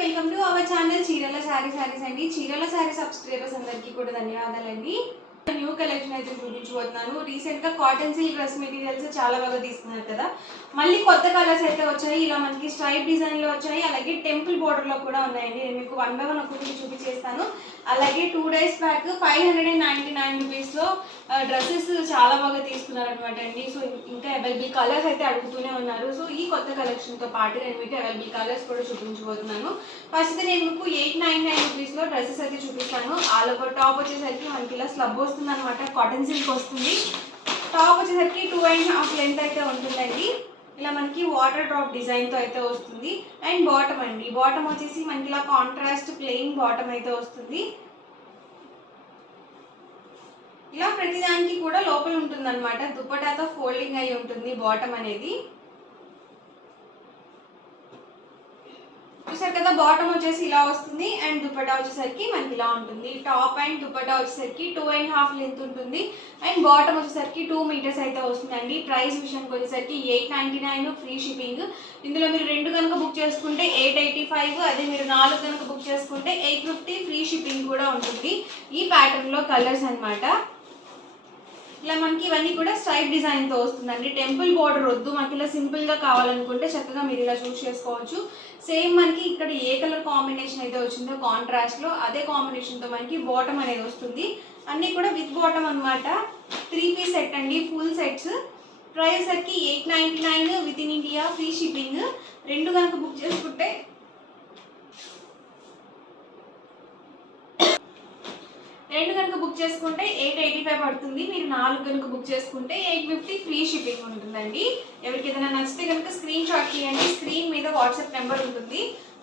Welcome to our channel చీరల శారీస్ అండి. చీరల శారీ సబ్స్క్రైబర్స్ అందరికీ కూడా ధన్యవాదాలండి. న్యూ కలెక్షన్ అయితే చూపించబోతున్నాను. రీసెంట్ గా కాటన్ సిల్క్ డ్రెస్ మెటీరియల్స్ చాలా బాగా తీసుకున్నారు కదా, మళ్ళీ కొత్త కలర్స్ అయితే వచ్చాయి. ఇలా మనకి స్ట్రైప్ డిజైన్ లో వచ్చాయి, అలాగే టెంపుల్ బోర్డర్ లో కూడా ఉన్నాయండి. నేను మీకు 1 by 1 ఒక్కొక్కటి చూపించేస్తాను. అలాగే 2 days బ్యాక్ 599 రూపీస్ లో డ్రెస్సెస్ చాలా బాగా తీసుకున్నారు అనమాట అండి. సో ఇంకా అవైలబుల్ కలర్స్ అయితే అడుగుతూనే ఉన్నారు. సో ఈ కొత్త కలెక్షన్ తో పాటు నేను మీకు అవైలబుల్ కలర్స్ కూడా చూపించబోతున్నాను. ఫస్ట్ నేను మీకు 899 రూపీస్ లో డ్రెస్సెస్ అయితే చూపిస్తాను. ఆల్ ఓవర్ టాప్ వచ్చేసరికి మనకి ఇలా స్లబ్ వస్తుంది అనమాట, కాటన్ సిల్క్ వస్తుంది. టాప్ వచ్చేసరికి 2.5 లెంత్ అయితే ఉంటుందండి. ఇలా మనకి వాటర్ డ్రాప్ డిజైన్ తో అయితే వస్తుంది. అండ్ బాటమ్ అండి, బాటమ్ వచ్చేసి మనకి ఇలా కాంట్రాస్ట్ ప్లెయిన్ బాటమ్ అయితే వస్తుంది. ఇలా ప్రతిదానికి కూడా లోపల ఉంటుంది అనమాట, దుపట్టాతో ఫోల్డింగ్ అయి ఉంటుంది బాటమ్ అనేది. చూసారు కదా, బాటమ్ వచ్చేసి ఇలా వస్తుంది అండ్ దుపట్టా వచ్చేసరికి మనకి ఇలా ఉంటుంది. టాప్ అండ్ దుపట్టా వచ్చేసరికి 2.5 లెంత్ ఉంటుంది అండ్ బాటమ్ వచ్చేసరికి 2 మీటర్స్ అయితే వస్తుందండి. ప్రైస్ విషయానికి వచ్చేసరికి 899 ఫ్రీ షిప్పింగ్. ఇందులో మీరు 2 కనుక బుక్ చేసుకుంటే 885, అదే మీరు 4 కనుక బుక్ చేసుకుంటే 850 ఫ్రీ షిప్పింగ్ కూడా ఉంటుంది. ఈ ప్యాటర్న్ లో కలర్స్ అనమాట. ఇలా మనకి ఇవన్నీ కూడా స్ట్రైప్ డిజైన్ తో వస్తుందండి. టెంపుల్ బోర్డర్ వద్దు, మనకి ఇలా సింపుల్ గా కావాలనుకుంటే చక్కగా మీరు ఇలా చూస్ చేసుకోవచ్చు. సేమ్ మనకి ఇక్కడ ఏ కలర్ కాంబినేషన్ అయితే వచ్చిందో కాంట్రాస్ట్ లో, అదే కాంబినేషన్ తో మనకి బాటమ్ అనేది వస్తుంది. అన్ని కూడా విత్ బాటమ్ అనమాట. 3 పీస్ సెట్ అండి, ఫుల్ సెట్స్. ప్రైస్ సరికి 899 with in India free shipping. 2 కనుక బుక్ చేసుకుంటే 885 పడుతుంది. మీరు 4 కనుక బుక్ చేసుకుంటే 850 ఫ్రీ షిప్పింగ్ ఉంటుందండి. ఎవరికి ఏదైనా నచ్చితే కనుక స్క్రీన్ షాట్ తీయండి. స్క్రీన్ మీద వాట్సాప్ నెంబర్ ఉంటుంది,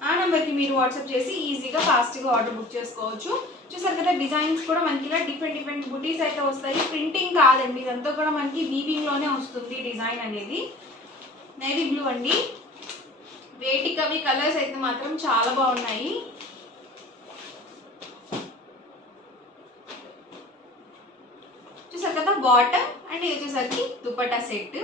ఆ నెంబర్కి మీరు వాట్సాప్ చేసి ఈజీగా ఫాస్ట్గా ఆర్డర్ బుక్ చేసుకోవచ్చు. చూసారు కదా, డిజైన్స్ కూడా మనకి ఇలా డిఫరెంట్ బుటీస్ అయితే వస్తాయి. ప్రింటింగ్ కాదండి, ఇదంతా కూడా మనకి వీవింగ్లోనే వస్తుంది డిజైన్ అనేది. నేవీ బ్లూ అండి, వేటికి అవి కలర్స్ అయితే మాత్రం చాలా బాగున్నాయి. చూసారు కదా, బాటమ్ అండ్ ఇది వచ్చేసరికి దుపట్టా సెట్.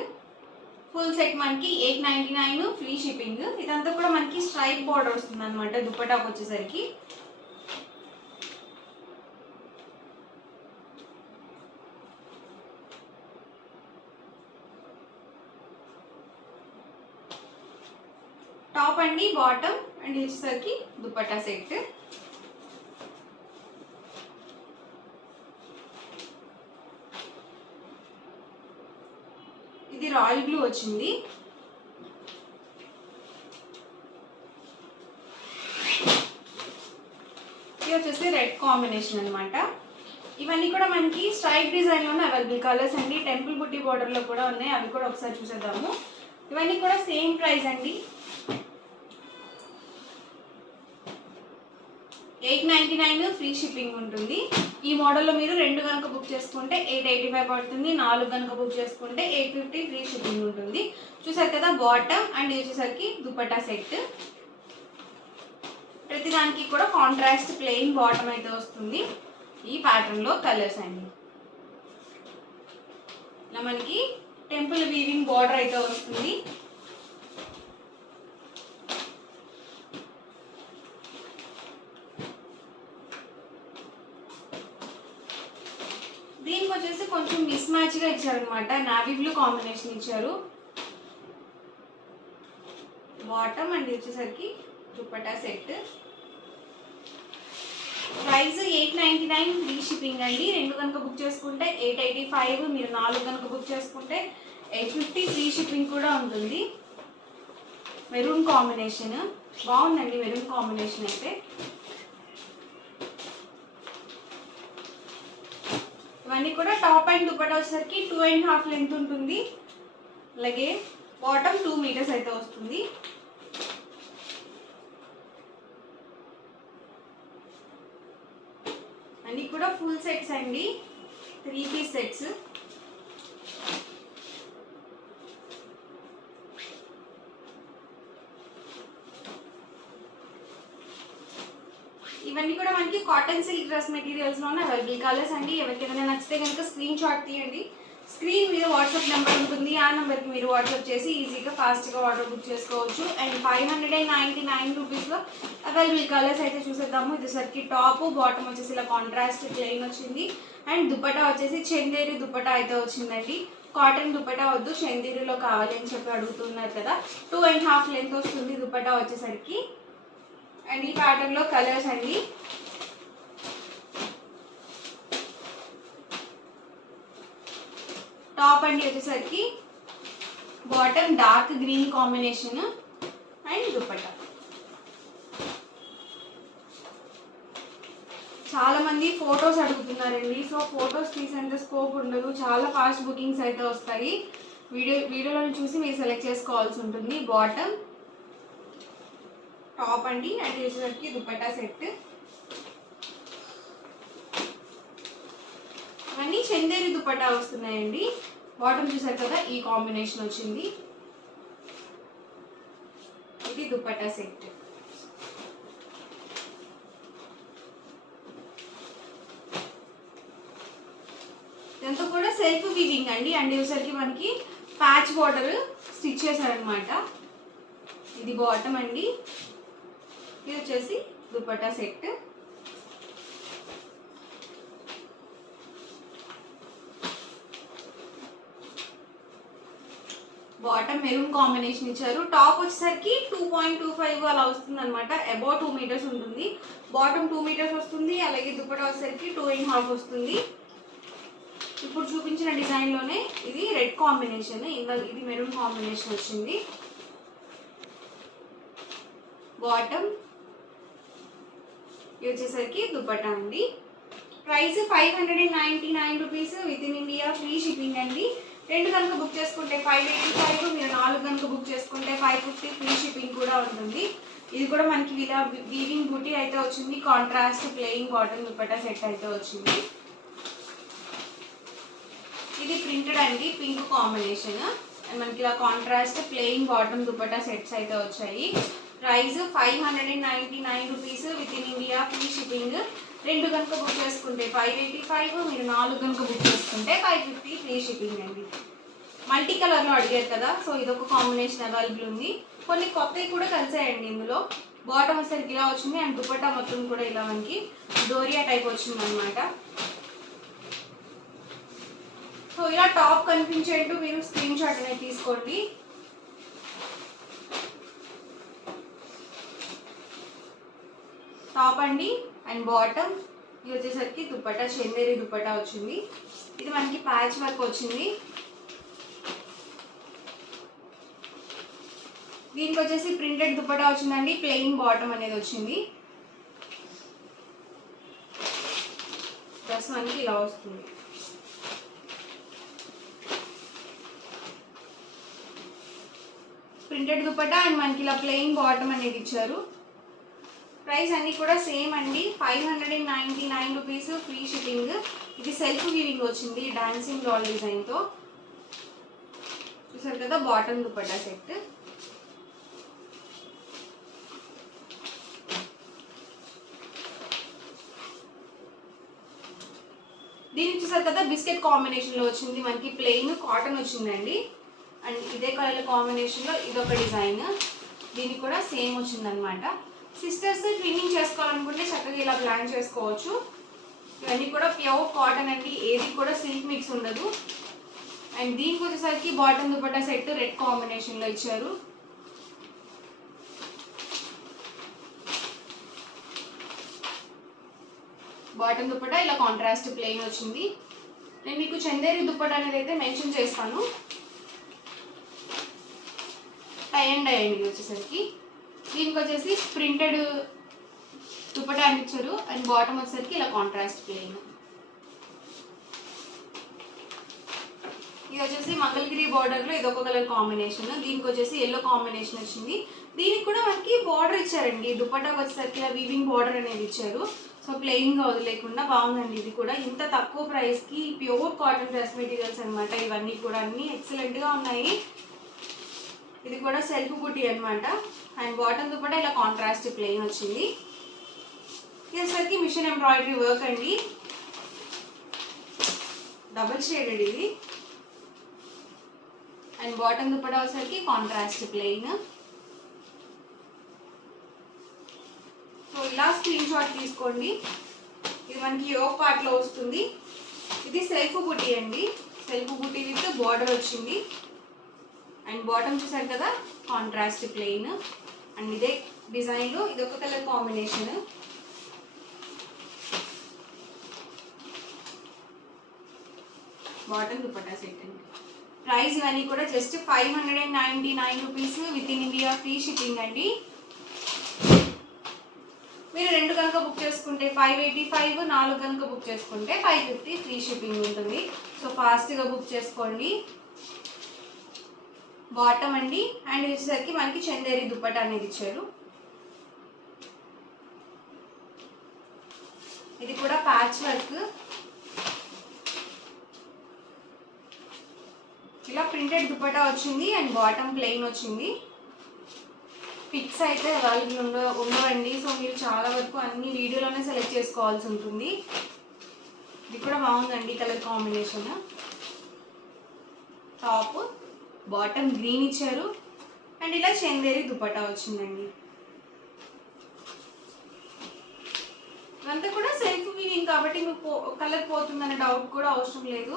ఫుల్ సెట్ మనకి 899 ఫ్రీ షిప్పింగ్. ఇదంతా కూడా మనకి స్ట్రైప్ బార్డర్ వస్తుంది అనమాట దుపట్టాకు వచ్చేసరికి. టాప్ అండి, బాటమ్ అండ్ ఇది వచ్చేసరికి దుపట్టా సెట్. ఇది రాయల్ బ్లూ వచ్చింది. ఇది వచ్చేసి రెడ్ కాంబినేషన్ అనమాట. ఇవన్నీ కూడా మనకి స్ట్రైప్ డిజైన్ లోనే అవైలబుల్ కలర్స్ అండి. టెంపుల్ బుట్టి బోర్డర్ లో కూడా ఉన్నాయి, అవి కూడా ఒకసారి చూసేద్దాము. ఇవన్నీ కూడా సేమ్ ప్రైస్ అండి, 899 ఫ్రీ షిప్పింగ్ ఉంటుంది. ఈ మోడల్లో మీరు 2 కనుక బుక్ చేసుకుంటే 885 పడుతుంది. 4 కనుక బుక్ చేసుకుంటే 850 ఫ్రీ షిప్పింగ్ ఉంటుంది. చూసారు కదా, బాటమ్ అండ్ ఇది వచ్చేసరికి దుపట్టా సెట్. ప్రతిదానికి కూడా కాంట్రాస్ట్ ప్లెయిన్ బాటమ్ అయితే వస్తుంది. ఈ ప్యాటర్న్ లో కలర్స్ అండి. ఇలా మనకి టెంపుల్ వీవింగ్ బార్డర్ అయితే వస్తుంది. దీనికి వచ్చేసి కొంచెం మిస్ మ్యాచ్ గా ఇచ్చారనమాట, నావీ బ్లూ కాంబినేషన్ ఇచ్చారు. బాటమ్ అండ్ వచ్చేసరికి dupatta set. Price 899 free shipping అండి. 2 కనుక బుక్ చేసుకుంటే 885, మీరు 4 కనుక బుక్ చేసుకుంటే 850 ఫ్రీ షిప్పింగ్ కూడా ఉంటుంది. మెరూన్ కాంబినేషన్ బాగుందండి, మెరూన్ కాంబినేషన్ అయితే. ఇవన్నీ కూడా టాప్ అండ్ దుపట్టా వచ్చేసరికి 2.5 లెంత్ ఉంటుంది. అలాగే బాటమ్ 2 మీటర్స్ అయితే వస్తుంది. అన్నీ కూడా ఫుల్ సెట్స్ అండి, 3 పీస్ సెట్స్. ఇవన్నీ కూడా మనకి కాటన్ సిల్క్ డ్రెస్ మెటీరియల్స్ లోనే అవైలబుల్ కలర్స్ అండి. ఎవరికి ఏదైనా నచ్చితే కనుక స్క్రీన్ షాట్ తీయండి. స్క్రీన్ మీద వాట్సాప్ నెంబర్ ఉంటుంది. ఆ నెంబర్కి మీరు వాట్సాప్ చేసి ఈజీగా ఫాస్ట్గా ఆర్డర్ బుక్ చేసుకోవచ్చు. అండ్ 599 రూపీస్లో అవైలబుల్ కలర్స్ అయితే చూసేద్దాము. ఇది సరికి టాప్, బాటమ్ వచ్చేసి ఇలా కాంట్రాస్ట్ ప్లెయిన్ వచ్చింది. అండ్ దుపట్టా వచ్చేసి చందేరి దుపట్టా అయితే వచ్చిందండి. కాటన్ దుపట్టా వద్దు, చందేరిలో కావాలి అని చెప్పి అడుగుతున్నారు కదా. 2.5 లెంత్ వస్తుంది దుపట్టా వచ్చేసరికి. అండ్ ఈ ప్యాటర్న్లో కలర్స్ అండి. టాప్ అండి వచ్చేసరికి bottom dark green combination and dupatta. చాలా మంది ఫొటోస్ అడుగుతున్నారండి. సో ఫొటోస్ తీసేంత స్కోప్ ఉండదు, చాలా ఫాస్ట్ బుకింగ్స్ అయితే వస్తాయి. వీడియోలో చూసి మీరు సెలెక్ట్ చేసుకోవాల్సి ఉంటుంది. బాటమ్, టాప్ అండి అండ్ వచ్చేసరికి దుపట్టా సెట్. అన్నీ చందేరి దుపట్టా వస్తున్నాయండి. బాటమ్ చూసారు కదా, ఈ కాంబినేషన్ వచ్చింది. ఇది దుపట్టా సెట్. ఇదంతా కూడా సెల్ఫ్ వీవింగ్ అండి. అండ్ ఇవసరికి మనకి ప్యాచ్ బార్డర్ స్టిచ్ చేశారనమాట. ఇది బాటమ్ అండి, ఇది వచ్చేసి dupatta set. Bottom maroon combination ఇచ్చారు. టాప్ వచ్చేసరికి 2.25 అలా వస్తుంది అనమాట. అబౌట్ 2 మీటర్స్ ఉంటుంది. బాటమ్ 2 మీటర్స్ వస్తుంది. అలాగే దుపట్టా వచ్చేసరికి 2.5 వస్తుంది. ఇప్పుడు చూపించిన డిజైన్లోనే ఇది రెడ్ కాంబినేషన్, ఇది మెరూన్ కాంబినేషన్ వచ్చింది. బాటమ్, ఇది వచ్చేసరికి దుపట్టా అండి. Price 599 rupees with in India, free shipping అండి. 2 కనుక బుక్ చేసుకుంటే 585, మీరు 4 కనుక బుక్ చేసుకుంటే 550 ఫ్రీ షిప్పింగ్ కూడా ఉంటుంది. ఇది కూడా మనకి ఇలా వీవింగ్ బూటీ అయితే వచ్చింది. Contrast plain bottom dupatta set అయితే వచ్చింది. ఇది ప్రింటెడ్ అండి, పింక్ కాంబినేషన్. మనకి ఇలా contrast plain bottom dupatta sets అయితే వచ్చాయి. Price 599 rupees with in India, free shipping. 2 కనుక బుక్ చేసుకుంటే 585, మీరు 4 కనుక బుక్ చేసుకుంటే 550 ఫ్రీ షిప్పింగ్ అండి. మల్టీ కలర్లో అడిగారు కదా, సో ఇదొక కాంబినేషన్ అవైలబుల్ ఉంది. కొన్ని కొత్తవి కూడా కలిసాయండి ఇందులో. బాటమ్ వచ్చేసరికి ఇలా వచ్చింది అండ్ దుపట్టా మొత్తం కూడా ఇలా మనకి డోరియా టైప్ వచ్చింది అనమాట. సో ఇలా టాప్ కనిపించేట్టు మీరు స్క్రీన్ షాట్ అనేది తీసుకోండి. టాప్ అండి అండ్ బాటమ్, ఇది వచ్చేసరికి దుపట్టా చందేరి దుపట్టా వచ్చింది. ఇది మనకి ప్యాచ్ వర్క్ వచ్చింది. దీనికి వచ్చేసి ప్రింటెడ్ దుపట్టా వచ్చిందండి. ప్లెయిన్ బాటమ్ అనేది వచ్చింది. డ్రెస్ మనకి ఇలా వస్తుంది. ప్రింటెడ్ దుపట్టా అండ్ మనకి ఇలా ప్లెయిన్ బాటమ్ అనేది ఇచ్చారు. ప్రైస్ అన్నీ కూడా సేమ్ అండి, 599 రూపీస్ ఫ్రీ షిప్పింగ్. ఇది సెల్ఫ్ వీవింగ్ వచ్చింది డాన్సింగ్ డాల్ డిజైన్తో. చూసారు కదా, బాటమ్ దుపట్టా సెట్. దీనికి చూసారు కదా, బిస్కెట్ కాంబినేషన్లో వచ్చింది. మనకి ప్లెయిన్ కాటన్ వచ్చిందండి. అండ్ ఇదే కలర్ కాంబినేషన్లో ఇదొక డిజైన్. దీనికి కూడా సేమ్ వచ్చిందనమాట. సిస్టర్స్ ట్విన్నింగ్ చేసుకోవాలనుకుంటే చక్కగా ఇలా ప్లాన్ చేసుకోవచ్చు. ఇవన్నీ కూడా ప్యూర్ కాటన్ అండి, ఏది కూడా సిల్క్ మిక్స్ ఉండదు. అండ్ దీనికి వచ్చేసరికి బాటమ్ దుపట్టా సెట్ రెడ్ కాంబినేషన్లో ఇచ్చారు. బాటమ్ దుపట్టా ఇలా కాంట్రాస్ట్ ప్లెయిన్ వచ్చింది. నేను మీకు చందేరి దుపట్టా అనేది అయితే మెన్షన్ చేస్తాను. టై అండ్ డై అండి వచ్చేసరికి. దీనికి వచ్చేసి ప్రింటెడ్ దుపట్టా అందించారు అండ్ బాటమ్ వచ్చేసరికి ఇలా కాంట్రాస్ట్ ప్లెయిన్. ఇది వచ్చేసి మంగళగిరి బార్డర్లో ఇదొక కలర్ కాంబినేషన్. దీనికి వచ్చేసి ఎల్లో కాంబినేషన్ వచ్చింది. దీనికి కూడా మనకి బార్డర్ ఇచ్చారండి. దుపట్టాకి వచ్చేసరికి ఇలా వీవింగ్ బార్డర్ అనేది ఇచ్చారు. సో ప్లెయిన్గా వదిలేకుండా బాగుందండి. ఇది కూడా ఇంత తక్కువ ప్రైస్కి ప్యూర్ కాటన్ డ్రెస్ మెటీరియల్స్ అనమాట. ఇవన్నీ కూడా అన్నీ ఎక్సలెంట్గా ఉన్నాయి. ఇది కూడా సెల్ఫ్ బుటీ అనమాట. అండ్ బాటమ్ దుపట్టా ఇలా కాంట్రాస్ట్ ప్లెయిన్ వచ్చింది. ఇది వచ్చేసరికి మిషన్ ఎంబ్రాయిడరీ వర్క్ అండి, డబుల్ షేడెడ్. ఇది అండ్ బాటమ్ దుపట్టా వచ్చేసరికి కాంట్రాస్ట్ ప్లెయిన్. సో ఇలా స్క్రీన్ షాట్ తీసుకోండి. ఇది మనకి యోక్ పార్ట్లో వస్తుంది. ఇది సెల్ఫ్ బుటీ అండి, సెల్ఫ్ బుటీ విత్ బార్డర్ వచ్చింది. అండ్ బాటమ్ చూసారు కదా కాంట్రాస్ట్ ప్లెయిన్. అండ్ ఇదే డిజైన్లో ఇదొక colour combination. Bottom dupatta set అండి. ప్రైస్ ఇవన్నీ కూడా just 599 rupees with in India free shipping అండి. మీరు 2 కనుక బుక్ చేసుకుంటే 585, 4 కనుక బుక్ చేసుకుంటే 550 ఫ్రీ షిప్పింగ్ ఉంటుంది. సో ఫాస్ట్గా బుక్ చేసుకోండి. బాటమ్ అండి. అండ్ వచ్చేసరికి మనకి చందేరి దుపట్టా అనేది ఇచ్చారు. ఇది కూడా ప్యాచ్ వర్క్. ఇలా ప్రింటెడ్ దుపట్టా వచ్చింది అండ్ బాటమ్ ప్లెయిన్ వచ్చింది. పిక్స్ అయితే అవైలబుల్ ఉండవండి. సో మీరు చాలా వరకు అన్ని వీడియోలోనే సెలెక్ట్ చేసుకోవాల్సి ఉంటుంది. ఇది కూడా బాగుందండి colour combination. Top bottom green ఇచ్చారు అండ్ ఇలా చందేరి దుపట్టా వచ్చిందండి. ఇదంతా కూడా సెల్ఫ్ వీవింగ్ కాబట్టి మీకు కలర్ పోతుందనే డౌట్ కూడా అవసరం లేదు.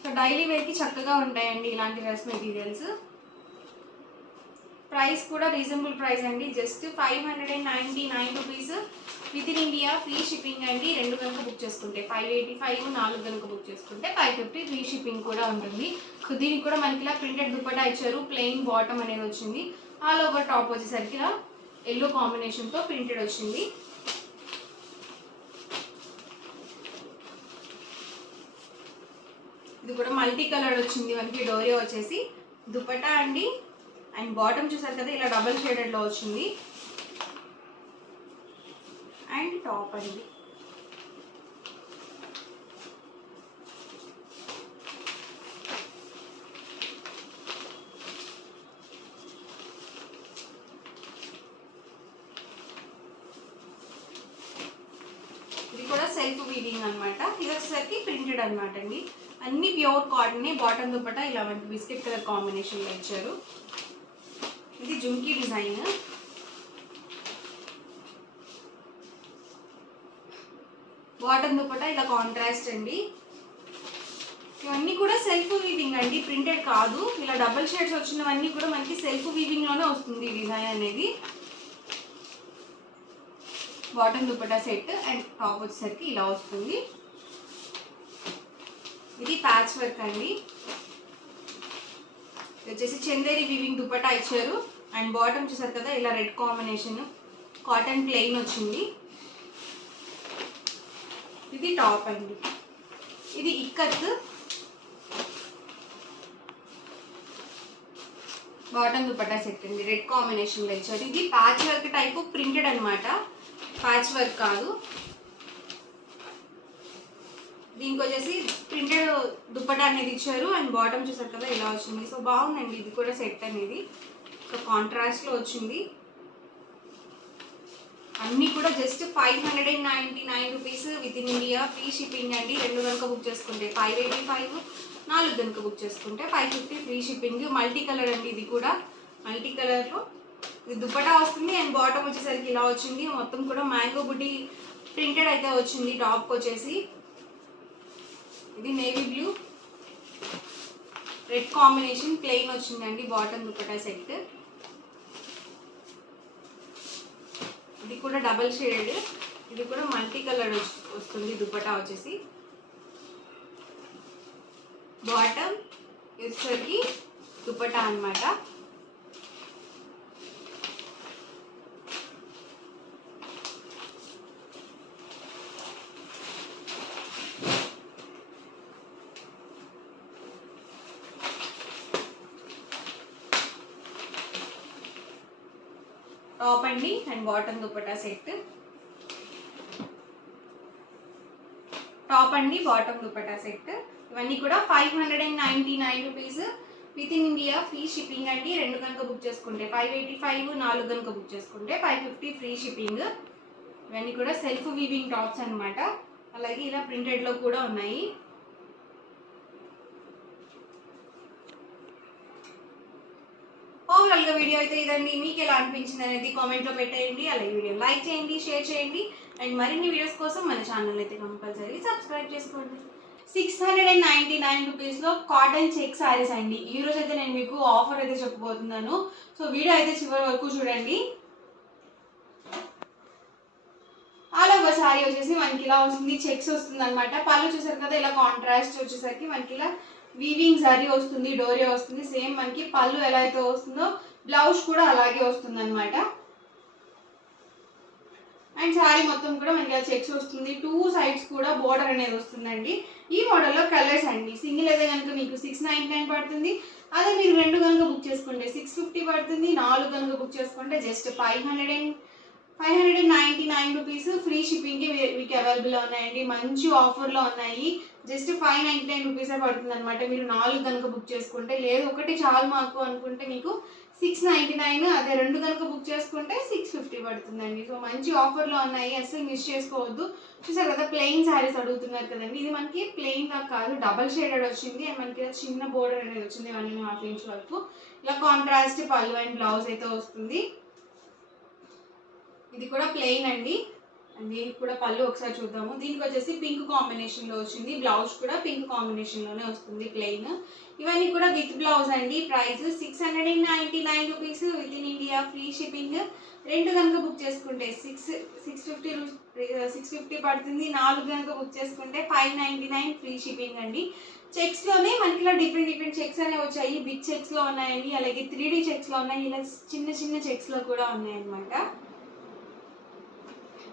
సో డైలీ వేర్కి చక్కగా ఉంటాయండి ఇలాంటి డ్రెస్ మెటీరియల్స్. ప్రైస్ కూడా రీజనబుల్ ప్రైస్ అండి, just 599 rupees with in India free shipping అండి. 2 కనుక బుక్ చేసుకుంటే 585, 4 కనుక బుక్ చేసుకుంటే 550 ఫ్రీ షిప్పింగ్ కూడా ఉంటుంది. దీనికి కూడా మనకి ఇలా ప్రింటెడ్ దుపట్టా ఇచ్చారు, ప్లెయిన్ బాటమ్ అనేది వచ్చింది. ఆల్ ఓవర్ టాప్ వచ్చేసరికి ఇలా ఎల్లో కాంబినేషన్తో ప్రింటెడ్ వచ్చింది. ఇది కూడా మల్టీ కలర్ వచ్చింది మనకి. డోరియా వచ్చేసి దుపట్టా అండి. అండ్ బాటమ్ చూసారు కదా ఇలా డబల్ షేడెడ్లో వచ్చింది. అండ్ టాప్ అండి. ఇది కూడా సెల్ఫ్ వీవింగ్ అనమాట. ఇది వచ్చేసరికి ప్రింటెడ్ అనమాట అండి. అన్ని ప్యూర్ కాటన్. బాటమ్ దుపట్టా ఇలా మనకి బిస్కెట్ కలర్ కాంబినేషన్లో ఇచ్చారు. ఇది జుంకీ డిజైన్. బాటమ్ దుపట్టా ఇలా కాంట్రాస్ట్ అండి. ఇవన్నీ కూడా సెల్ఫ్ వీవింగ్ అండి, ప్రింటెడ్ కాదు. ఇలా డబుల్ షేడ్స్ వచ్చినవన్నీ కూడా మనకి సెల్ఫ్ వీవింగ్లోనే వస్తుంది డిజైన్ అనేది. Bottom dupatta set and top వచ్చేసరికి ఇలా వస్తుంది. ఇది ప్యాచ్ వర్క్ అండి. వచ్చేసి చందేరి వీవింగ్ దుపట్టా ఇచ్చారు అండ్ బాటమ్ చూసారు కదా ఇలా రెడ్ కాంబినేషన్ కాటన్ ప్లెయిన్ వచ్చింది. ఇది టాప్ అండి. ఇది ఇక్కత్ బాటమ్ దుపట్టా సెట్ అండి, రెడ్ కాంబినేషన్లో ఇచ్చారు. ఇది ప్యాచ్ వర్క్ టైపు ప్రింటెడ్ అనమాట, ప్యాచ్ వర్క్ కాదు. దీనికి వచ్చేసి ప్రింటెడ్ దుపట్టా అనేది ఇచ్చారు అండ్ బాటమ్ చూసారు కదా ఇలా వచ్చింది. సో బాగుందండి ఇది కూడా సెట్ అనేది. సో కాంట్రాస్ట్లో వచ్చింది. అన్నీ కూడా just 599 rupees with in India free shipping అండి. 2 కనుక బుక్ చేసుకుంటే 585, 4 కనుక బుక్ చేసుకుంటే 550 ఫ్రీ షిప్పింగ్. మల్టీ కలర్ అండి. ఇది కూడా మల్టీ కలర్లో ఇది దుపట్టా వస్తుంది అండ్ బాటమ్ వచ్చేసరికి ఇలా వచ్చింది. మొత్తం కూడా మ్యాంగో బుటీ ప్రింటెడ్ అయితే వచ్చింది. టాప్కి వచ్చేసి ఇది navy blue red combination plain వచ్చిందండి బాటమ్ దుపట్టా సెట్. ఇది కూడా డబల్ షేడ్. ఇది కూడా మల్టీ కలర్ వస్తుంది దుపట్టా వచ్చేసి. బాటమ్ వచ్చేసరికి దుపట్టా అన్నమాట. టాప్ అండి and bottom dupatta set. Top అండి బాటమ్ దుపట్టా సెట్. ఇవన్నీ కూడా 599 rupees with in India free shipping అండి. 2 కనుక బుక్ చేసుకుంటే 585, 4 కనుక బుక్ చేసుకుంటే 550 ఫ్రీ షిప్పింగ్. ఇవన్నీ కూడా సెల్ఫ్ వీవింగ్ టాప్స్ అనమాట. అలాగే ఇలా ప్రింటెడ్లో కూడా ఉన్నాయి. ఓవరాల్గా వీడియో అయితే ఇదండి. మీకు ఎలా అనిపించింది అనేది కామెంట్లో పెట్టేయండి. అలాగే వీడియో లైక్ చేయండి, షేర్ చేయండి. అండ్ మరిన్ని వీడియోస్ కోసం మన ఛానల్ అయితే కంపల్సరీ సబ్స్క్రైబ్ చేసుకోండి. 699 రూపీస్లో కాటన్ చెక్ శారీస్ అండి. ఈ రోజు అయితే నేను మీకు ఆఫర్ అయితే చెప్పబోతున్నాను. సో వీడియో అయితే చివరి వరకు చూడండి. ఆల్ ఓవర్ శారీ వచ్చేసి మనకి ఇలా వస్తుంది, చెక్స్ వస్తుంది అనమాట. పళ్ళు చూసారు కదా, ఇలా కాంట్రాస్ట్ వచ్చేసరికి మనకి ఇలా వీవింగ్ శారీ వస్తుంది, డోరియా వస్తుంది. సేమ్ మనకి పళ్ళు ఎలా అయితే వస్తుందో బ్లౌజ్ కూడా అలాగే వస్తుంది అనమాట. అండ్ శారీ మొత్తం కూడా మనకి ఇలా చెక్స్ వస్తుంది, 2 సైడ్స్ కూడా బోర్డర్ అనేది వస్తుందండి. ఈ మోడల్లో కలర్స్ అండి. సింగిల్ అయితే కనుక మీకు 699 పడుతుంది. అదే మీరు 2 కనుక బుక్ చేసుకుంటే 650 పడుతుంది. 4 కనుక బుక్ చేసుకుంటే జస్ట్ 599 రూపీస్. ఫ్రీ షిప్పింగ్కి మీకు అవైలబుల్లో ఉన్నాయండి. మంచి ఆఫర్లో ఉన్నాయి. జస్ట్ 599 రూపీసే పడుతుంది అనమాట. మీరు 4 కనుక బుక్ చేసుకుంటే, లేదు ఒకటి చాలు మాకు అనుకుంటే మీకు 699, అదే 2 కనుక బుక్ చేసుకుంటే 650 పడుతుందండి. సో మంచి ఆఫర్లో ఉన్నాయి, అసలు మిస్ చేసుకోవద్దు. చూసారు కదా, ప్లెయిన్ శారీస్ అడుగుతున్నారు కదండి. ఇది మనకి ప్లెయిన్గా కాదు, డబల్ షేడెడ్ వచ్చింది. అండ్ మనకి చిన్న బోర్డర్ అనేది వచ్చింది, 1.5 ఇంచ్ వరకు. ఇలా కాంట్రాస్ట్ పళ్ళు అండ్ బ్లౌజ్ అయితే వస్తుంది. ఇది కూడా ప్లెయిన్ అండి. అండ్ దీనికి కూడా పళ్ళు ఒకసారి చూద్దాము. దీనికి వచ్చేసి పింక్ కాంబినేషన్లో వచ్చింది, బ్లౌజ్ కూడా పింక్ కాంబినేషన్లోనే వస్తుంది ప్లెయిన్. ఇవన్నీ కూడా విత్ బ్లౌజ్ అండి. Price 699 rupees with in India, free shipping. 2 కనుక బుక్ చేసుకుంటే 650 పడుతుంది. 4 కనుక బుక్ చేసుకుంటే 599 ఫ్రీ షిప్పింగ్ అండి. చెక్స్లోనే మనకి ఇలా డిఫరెంట్ చెక్స్ అనేవి వచ్చాయి. బిగ్ చెక్స్లో ఉన్నాయండి, అలాగే 3D చెక్స్లో ఉన్నాయి, ఇలా చిన్న చెక్స్లో కూడా ఉన్నాయన్నమాట.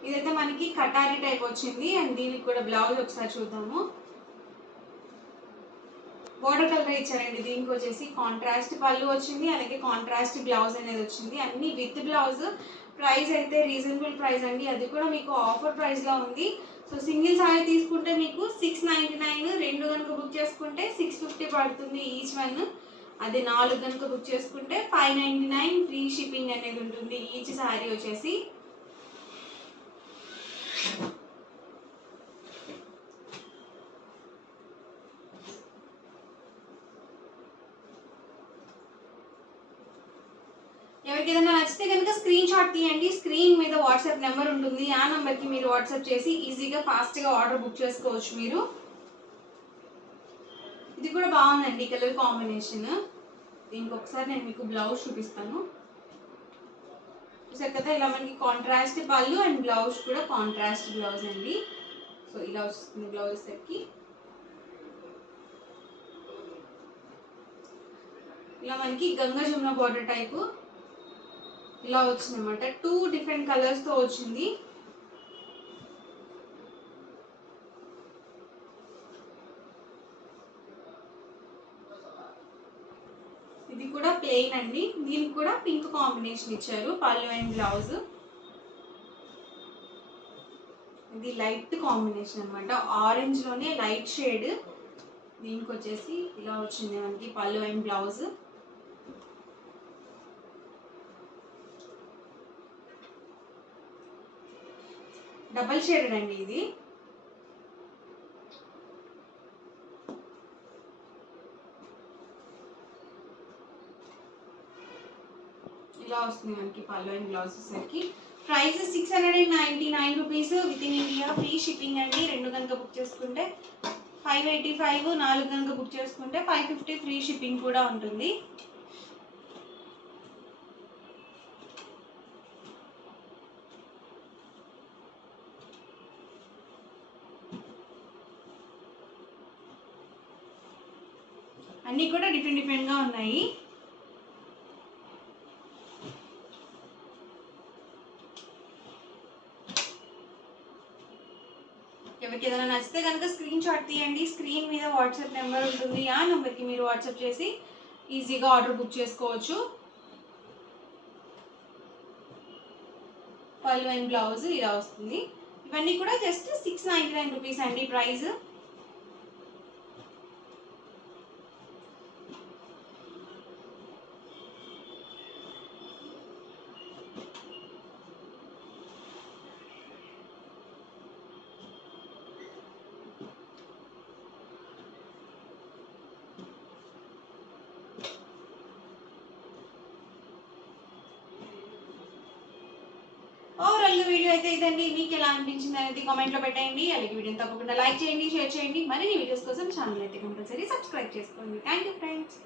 ఇదైతే మనకి కటారీ టైప్ వచ్చింది. అండ్ దీనికి కూడా బ్లౌజ్ ఒకసారి చూద్దాము. బోర్డర్ కలర్ ఇచ్చారండి. దీనికి వచ్చేసి కాంట్రాస్ట్ పళ్ళు వచ్చింది, అలాగే కాంట్రాస్ట్ బ్లౌజ్ అనేది వచ్చింది, అన్ని విత్ బ్లౌజ్. ప్రైస్ అయితే రీజనబుల్ ప్రైస్ అండి, అది కూడా మీకు ఆఫర్ ప్రైస్లో ఉంది. సో సింగిల్ సారీ తీసుకుంటే మీకు 699, 2 కనుక బుక్ చేసుకుంటే 650 పడుతుంది ఈచ్ వన్. అదే 4 కనుక బుక్ చేసుకుంటే 599 ఫ్రీ షిప్పింగ్ అనేది ఉంటుంది ఈచ్ సారీ వచ్చేసి. ఎవరికి ఏదైనా నచ్చితే కనుక స్క్రీన్ షాట్ తీయండి. స్క్రీన్ మీద వాట్సాప్ నెంబర్ ఉంటుంది, ఆ నెంబర్కి మీరు వాట్సాప్ చేసి ఈజీగా ఫాస్ట్గా ఆర్డర్ బుక్ చేసుకోవచ్చు మీరు. ఇది కూడా బాగుందండి కలర్ కాంబినేషన్. దీనికి ఒకసారి నేను మీకు బ్లౌజ్ చూపిస్తాను. చూసారు కదా, ఇలా మనకి కాంట్రాస్ట్ పళ్ళు అండ్ బ్లౌజ్ కూడా కాంట్రాస్ట్ బ్లౌజ్ అండి. సో ఇలా వస్తుంది బ్లౌజ్ సెట్కి. ఇలా మనకి గంగా జమున బార్డర్ టైపు ఇలా వచ్చింది అనమాట. 2 డిఫరెంట్ కలర్స్తో వచ్చింది. ఇది కూడా ప్లెయిన్ అండి. దీనికి కూడా పింక్ కాంబినేషన్ ఇచ్చారు పళ్ళు అండ్ బ్లౌజ్. ఇది లైట్ కాంబినేషన్ అనమాట, ఆరెంజ్లోనే లైట్ షేడ్. దీనికి వచ్చేసి ఇలా వచ్చింది మనకి పళ్ళు అండ్ బ్లౌజ్. డబల్ షేడెడ్ అండి ఇది. ఇలా వస్తుంది మనకి పళ్ళు అండ్ బ్లౌజ్ సరికి. Price 699 rupees with in India, free shipping అండి. 2 కనుక బుక్ చేసుకుంటే 585, 4 కనుక బుక్ చేసుకుంటే 550 ఫ్రీ షిప్పింగ్ కూడా ఉంటుంది. అన్నీ కూడా డిఫరెంట్గా ఉన్నాయి. ఎవరికి ఏదైనా నచ్చితే కనుక స్క్రీన్ షాట్ తీయండి. స్క్రీన్ మీద వాట్సాప్ నెంబర్ ఉంటుంది, ఆ నెంబర్కి మీరు వాట్సాప్ చేసి ఈజీగా ఆర్డర్ బుక్ చేసుకోవచ్చు. పళ్ళు అండ్ బ్లౌజ్ ఇలా వస్తుంది. ఇవన్నీ కూడా జస్ట్ 699 రూపీస్ అండి ప్రైస్. ఓవరాల్గా వీడియో అయితే ఇదండి. మీకు ఎలా అనిపించింది అనేది కామెంట్లో పెట్టండి. అలాగే వీడియోని తప్పకుండా లైక్ చేయండి, షేర్ చేయండి. మరిన్ని వీడియోస్ కోసం ఛానల్ అయితే కంపల్సరీ సబ్స్క్రైబ్ చేసుకోండి. Thank you friends.